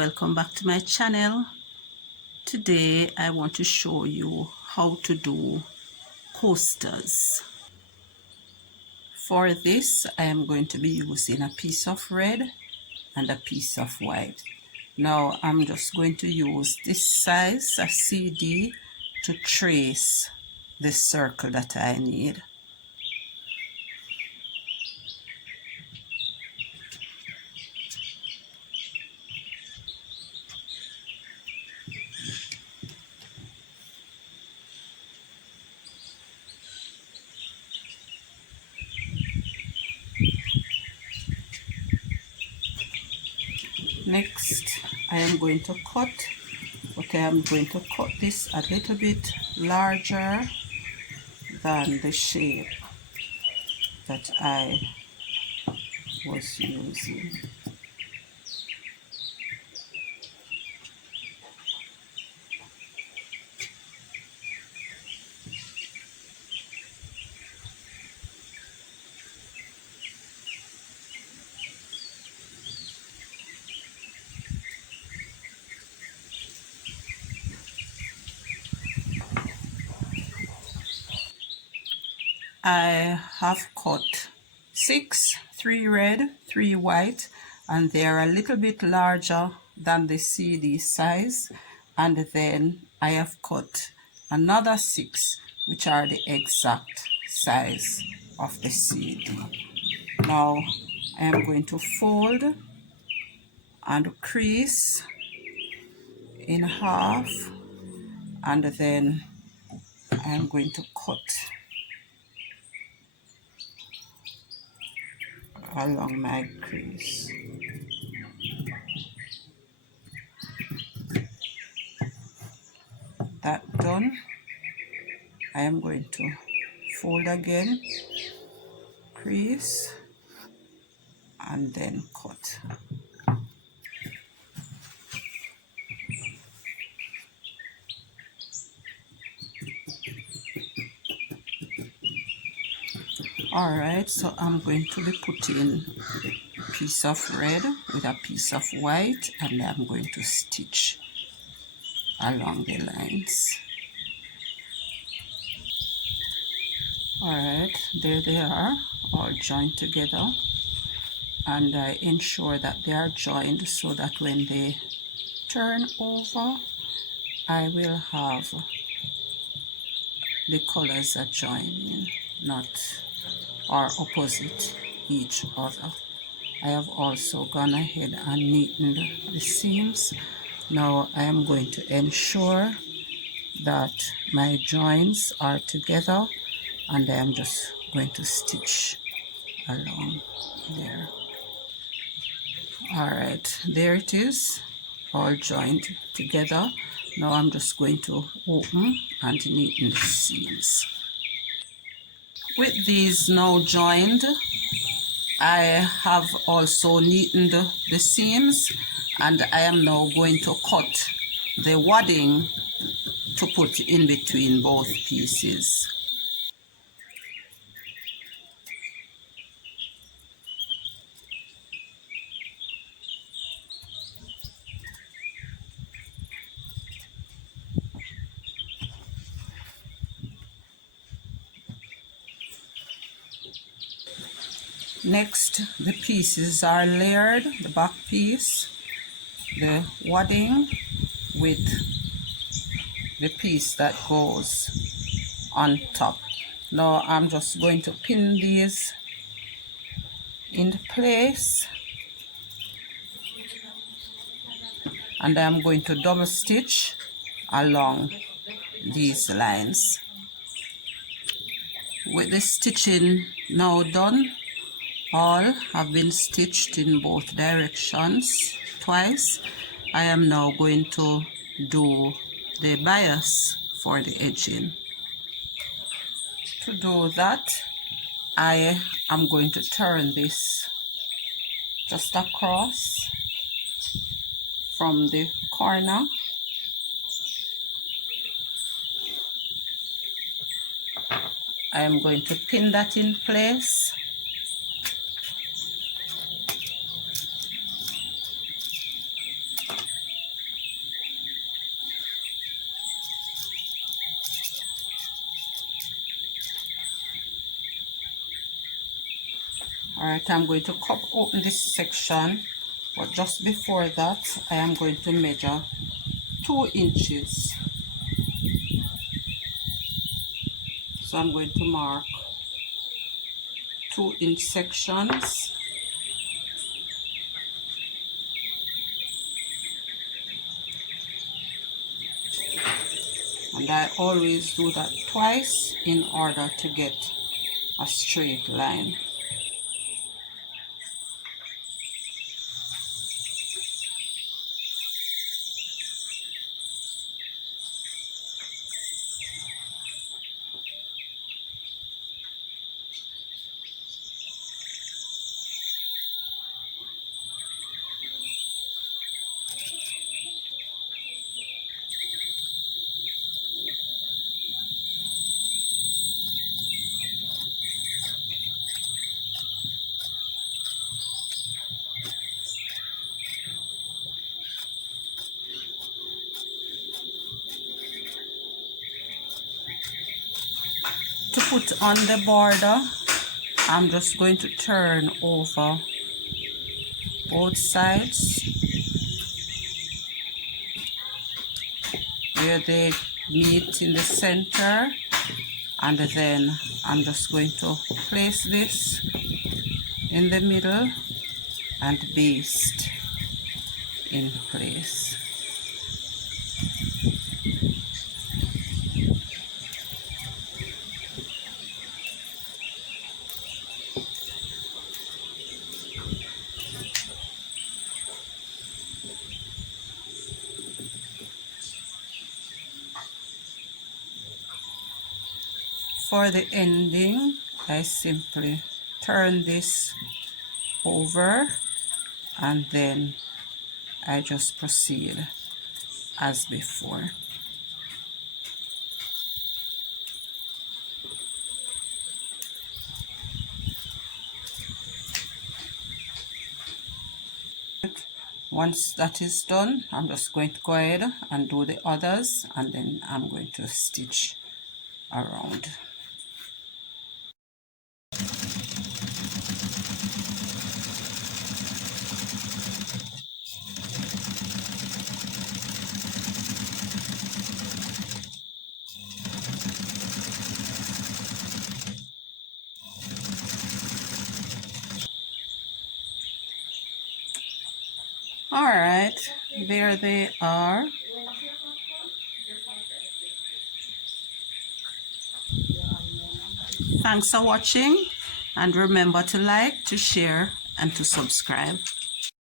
welcome back to my channel. Today I want to show you how to do coasters. For this I am going to be using a piece of red and a piece of white. Now I'm just going to use this size, a CD, to trace the circle that I need. Next, I am going to cut, but I am going to cut this a little bit larger than the shape that I was using. I have cut 6, 3 red, 3 white, and they are a little bit larger than the CD size. And then I have cut another 6, which are the exact size of the CD. Now I am going to fold and crease in half, and then I am going to cut along my crease. That done, I am going to fold again, crease, and then cut. Alright, so I'm going to be putting a piece of red with a piece of white, and I'm going to stitch along the lines. Alright, there they are, all joined together, and I ensure that they are joined so that when they turn over, I will have the colors are joining, not or opposite each other. I have also gone ahead and neatened the seams. Now I am going to ensure that my joins are together, and I am just going to stitch along there. Alright, there it is, all joined together. Now I'm just going to open and neaten the seams. With these now joined, I have also neatened the seams, and I am now going to cut the wadding to put in between both pieces. Next, the pieces are layered, the back piece, the wadding with the piece that goes on top. Now I'm just going to pin these into place, and I'm going to double stitch along these lines. With the stitching now done, all have been stitched in both directions twice. I am now going to do the bias for the edging. To do that, I am going to turn this just across from the corner. I am going to pin that in place. Alright, I'm going to cut open this section, but just before that I am going to measure 2 inches. So I'm going to mark 2-inch sections. And I always do that twice in order to get a straight line. To put on the border, I'm just going to turn over both sides where they meet in the center, and then I'm just going to place this in the middle and baste in place. For the ending, I simply turn this over and then I just proceed as before. Once that is done, I'm just going to go ahead and do the others, and then I'm going to stitch around. Alright, there they are. Thanks for watching, and remember to like, to share, and to subscribe.